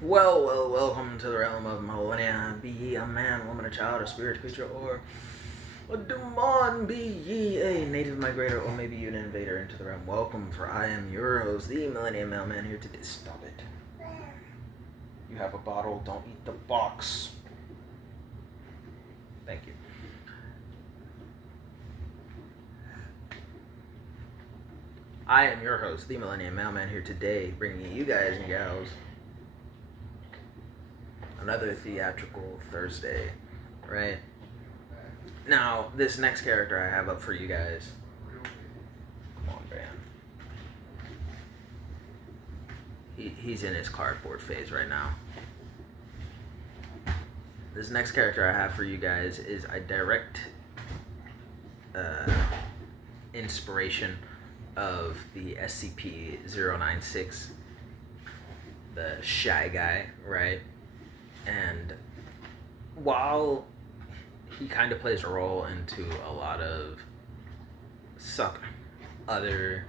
Welcome to the Realm of Millenia. Be ye a man, woman, a child, a spirit creature, or a demon. Be ye a native migrator, or maybe you an invader into the realm. Welcome, for I am your host, the Millennium Mailman, here today. Stop it. You have a bottle, don't eat the box. Thank you. I am your host, the Millennium Mailman, here today, bringing you guys and gals another Theatrical Thursday, right? Now, this next character I have up for you guys. Come on, man. He's in his cardboard phase right now. This next character I have for you guys is a direct inspiration of the Scp-096, the shy guy, right? And while he kind of plays a role into a lot of other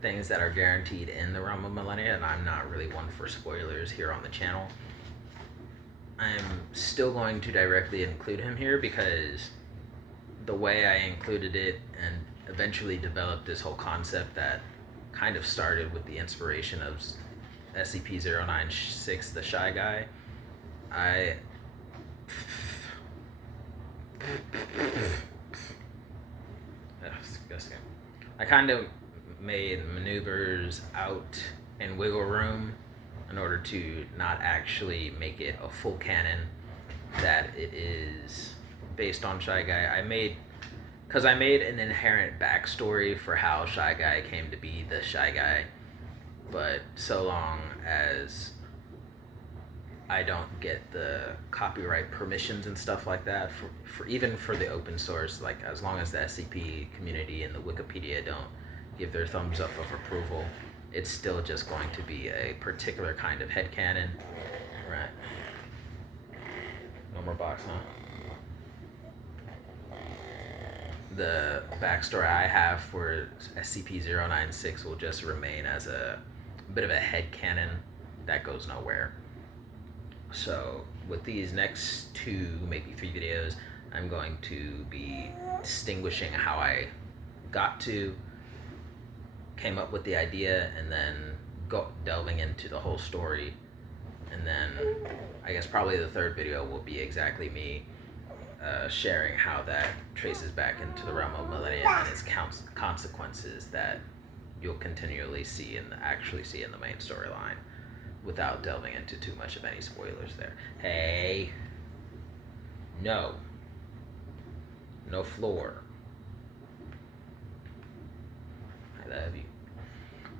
things that are guaranteed in the Realm of Millenia, and I'm not really one for spoilers here on the channel, I'm still going to directly include him here because the way I included it and eventually developed this whole concept that kind of started with the inspiration of SCP-096, the Shy Guy, I kind of made maneuvers out in wiggle room in order to not actually make it a full canon that it is based on Shy Guy. Because I made an inherent backstory for how Shy Guy came to be the Shy Guy, but so long as I don't get the copyright permissions and stuff like that for even for the open source, like as long as the SCP community and the Wikipedia don't give their thumbs up of approval, it's still just going to be a particular kind of headcanon. Right. No more box, huh? The backstory I have for SCP-096 will just remain as a bit of a headcanon that goes nowhere. So with these next 2, maybe 3 videos, I'm going to be distinguishing how I came up with the idea, and then delving into the whole story. And then I guess probably the 3rd video will be exactly me sharing how that traces back into the Realm of Millenia and its consequences that you'll continually see and actually see in the main storyline, without delving into too much of any spoilers there. Hey. No floor. I love you.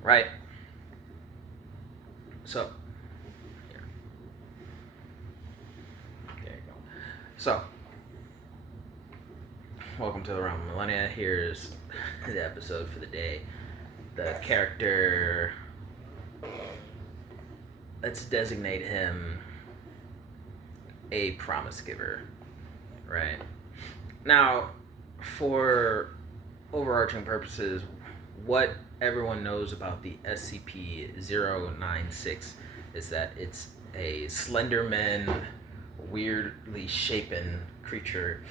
Right. So, here. There you go. So, welcome to the Realm of Millenia. Here's the episode for the day. The character, let's designate him a promise giver, right? Now, for overarching purposes, what everyone knows about the SCP-096 is that it's a Slenderman, weirdly shapen creature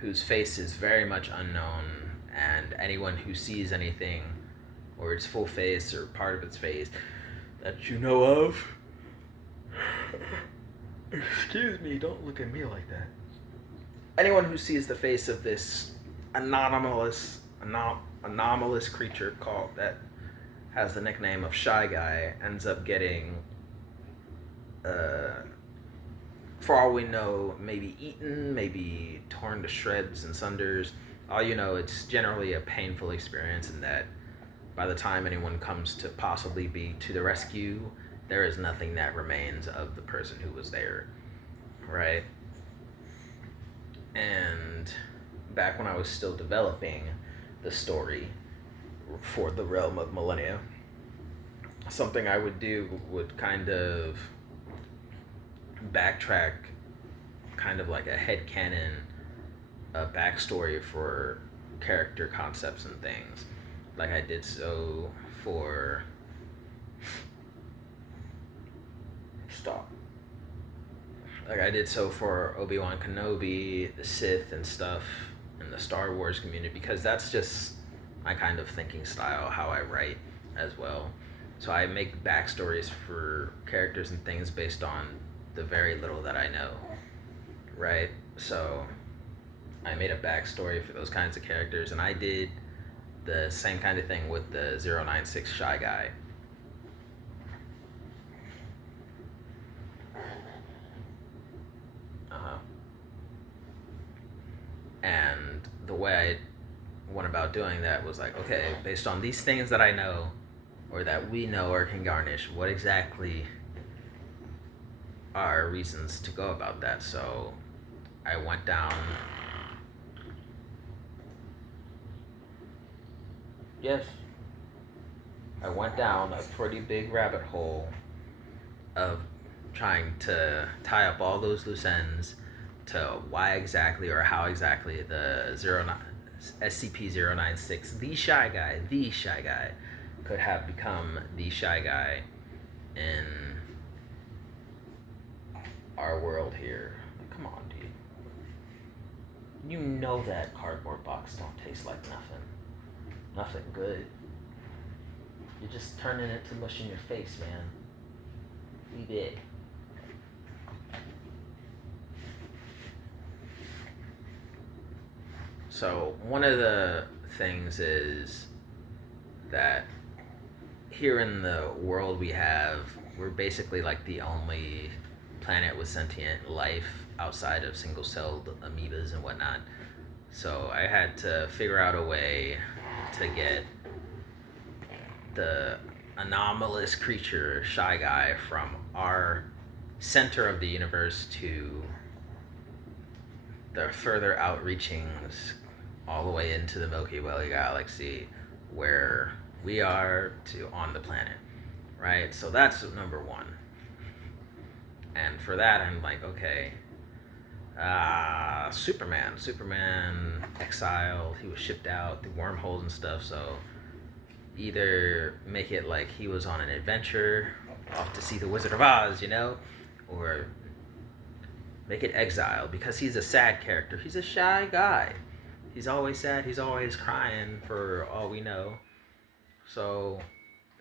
whose face is very much unknown, and anyone who sees anything, or its full face or part of its face that you know of, excuse me, don't look at me like that. Anyone who sees the face of this anomalous creature that has the nickname of Shy Guy ends up getting, for all we know, maybe eaten, maybe torn to shreds and sunders. All you know, it's generally a painful experience, and that by the time anyone comes to possibly be to the rescue, there is nothing that remains of the person who was there, right? And back when I was still developing the story for the Realm of Millenia, something I would do would kind of backtrack, kind of like a headcanon, a backstory for character concepts and things. Like I did so for Stop. Like I did so for Obi-Wan Kenobi, the Sith and stuff, and the Star Wars community, because that's just my kind of thinking style, how I write as well. So I make backstories for characters and things based on the very little that I know, right? So I made a backstory for those kinds of characters, and I did the same kind of thing with the 096 Shy Guy. And the way I went about doing that was like, okay, based on these things that I know, or that we know or can garnish, what exactly are reasons to go about that? So I went down. Yes. I went down a pretty big rabbit hole of trying to tie up all those loose ends to why exactly or how exactly the SCP-096, the Shy Guy, could have become the Shy Guy in our world here. Come on, dude. You know that cardboard box don't taste like nothing. Nothing good. You're just turning it to mush in your face, man. Leave it. So one of the things is that here in the world we're basically like the only planet with sentient life outside of single-celled amoebas and whatnot. So I had to figure out a way to get the anomalous creature Shy Guy from our center of the universe to the further outreachings all the way into the Milky Way galaxy where we are to on the planet, right? So that's number one. And for that, I'm like, okay, Superman exiled, he was shipped out through wormholes and stuff, so either make it like he was on an adventure off to see the Wizard of Oz, or make it exile, because he's a sad character. He's a shy guy. He's always sad. He's always crying for all we know. So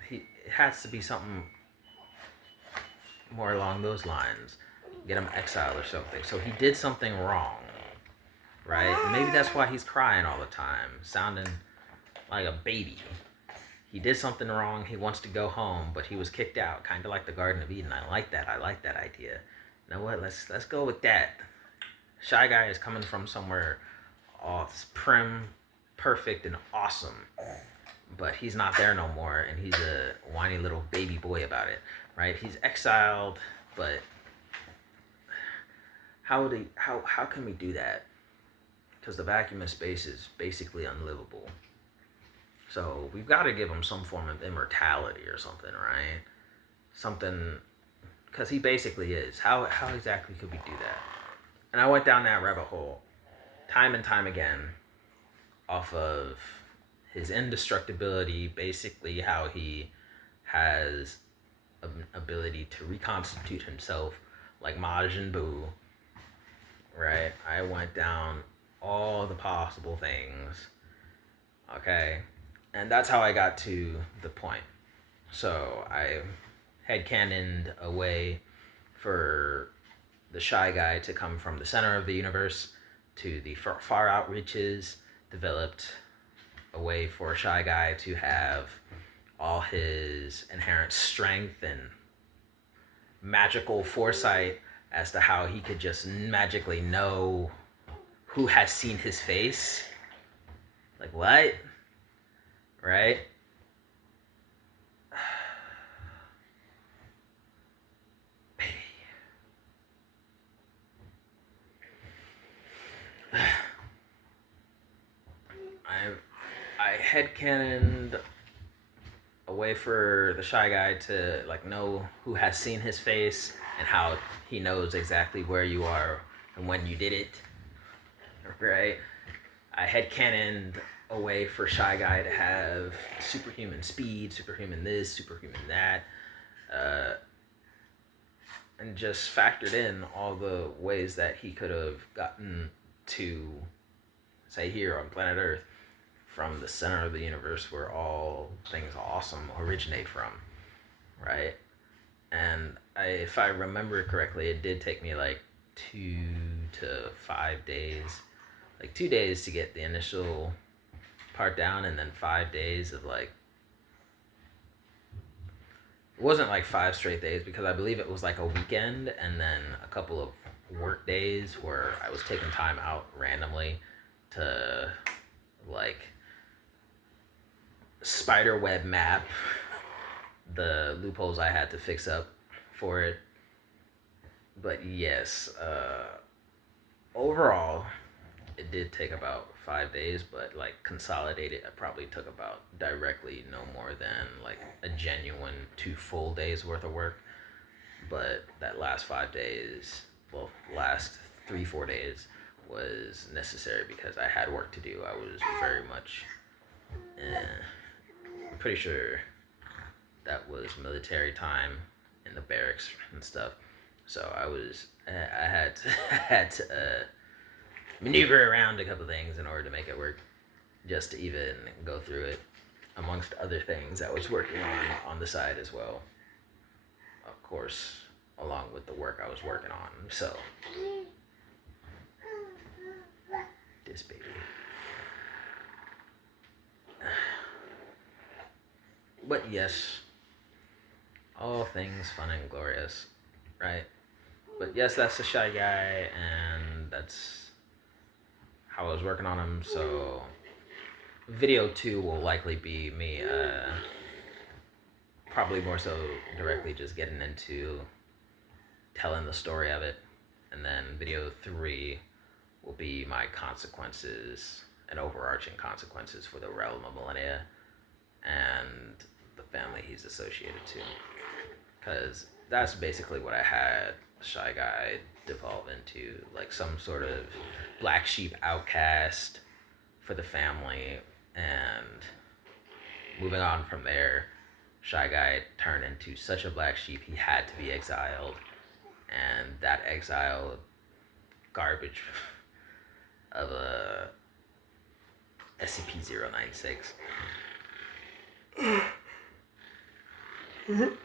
it has to be something more along those lines. Get him exiled or something. So he did something wrong, right? Maybe that's why he's crying all the time, sounding like a baby. He did something wrong. He wants to go home, but he was kicked out, kind of like the Garden of Eden. I like that idea. You know what? Let's go with that. Shy Guy is coming from somewhere all prim, perfect, and awesome, but he's not there no more, and he's a whiny little baby boy about it, right? He's exiled, but how can we do that? Because the vacuum of space is basically unlivable. So we've got to give him some form of immortality or something, right? Something, because he basically is. How exactly could we do that? And I went down that rabbit hole time and time again off of his indestructibility, basically how he has an ability to reconstitute himself like Majin Buu, right? I went down all the possible things, okay? And that's how I got to the point. So I headcanoned a way for the Shy Guy to come from the center of the universe to the far outreaches, developed a way for Shy Guy to have all his inherent strength and magical foresight as to how he could just magically know who has seen his face. Like, what? Right? I headcanoned a way for the Shy Guy to like know who has seen his face and how he knows exactly where you are and when you did it. Right? I headcanoned a way for Shy Guy to have superhuman speed, superhuman this, superhuman that. and just factored in all the ways that he could have gotten to, say, here on planet Earth, from the center of the universe where all things awesome originate from, right? And if I remember correctly, it did take me like 2 to 5 days, like 2 days to get the initial part down, and then 5 days of like, it wasn't like 5 straight days because I believe it was like a weekend and then a couple of work days where I was taking time out randomly to like spider web map the loopholes I had to fix up for it. But yes, overall, it did take about 5 days, but like consolidated, it probably took about directly no more than like a genuine 2 full days worth of work. But that last 5 days, well, last 3-4 days was necessary because I had work to do. I was very much, I'm pretty sure that was military time in the barracks and stuff. So I had to maneuver around a couple things in order to make it work, just to even go through it, amongst other things I was working on the side as well. Of course, along with the work I was working on. So, this baby. But yes, all things fun and glorious, right? But yes, that's the Shy Guy, and that's how I was working on him. So video 2 will likely be me probably more so directly just getting into telling the story of it, and then video 3 will be my consequences and overarching consequences for the Realm of Millenia and the family he's associated to, because that's basically what I had Shy Guy devolve into, like some sort of black sheep outcast for the family. And moving on from there, Shy Guy turned into such a black sheep he had to be exiled, and that exile garbage of a Scp-096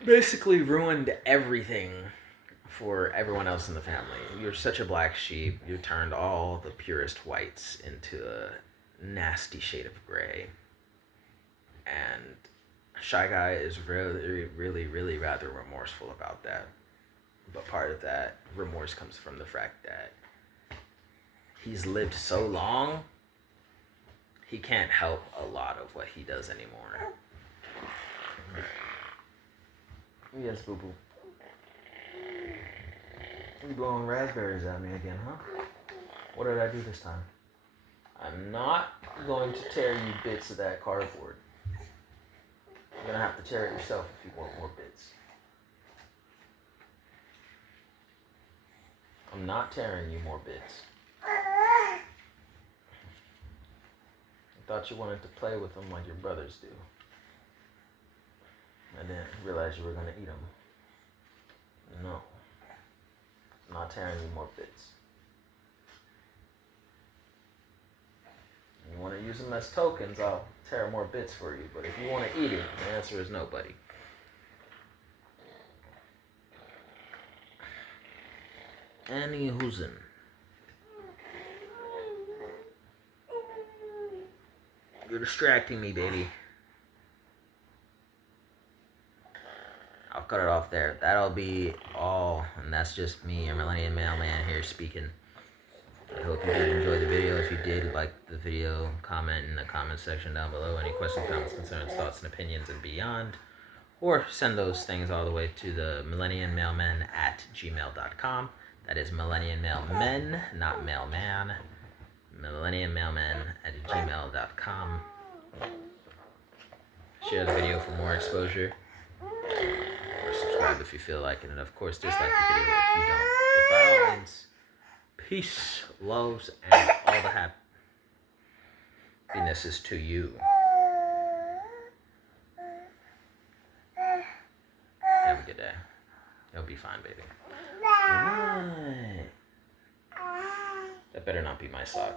basically ruined everything for everyone else in the family. You're such a black sheep, you turned all the purest whites into a nasty shade of gray. And Shy Guy is really rather remorseful about that. But part of that remorse comes from the fact that he's lived so long, he can't help a lot of what he does anymore. Yes, boo-boo. You blowing raspberries at me again, huh? What did I do this time? I'm not going to tear you bits of that cardboard. You're gonna have to tear it yourself if you want more bits. I'm not tearing you more bits. I thought you wanted to play with them like your brothers do. I didn't realize you were gonna eat them. No. I'm not tearing you more bits. You want to use them as tokens, I'll tear more bits for you. But if you want to eat it, the answer is no, buddy. Annie Hoosen. You're distracting me, baby. I'll cut it off there. That'll be all, and that's just me, your Millennium Mailman here speaking. I hope you did enjoy the video. If you did like the video, comment in the comment section down below. Any questions, comments, concerns, thoughts, and opinions, and beyond. Or send those things all the way to the millenniummailmen@gmail.com. That is Millennium Mailmen, not mailman. millenniummailmen@gmail.com. Share the video for more exposure. Or subscribe if you feel like it. And of course, dislike the video if you don't. But by all means, peace, loves, and all the happinesses to you. Have a good day. It'll be fine, baby. Right. That better not be my sock.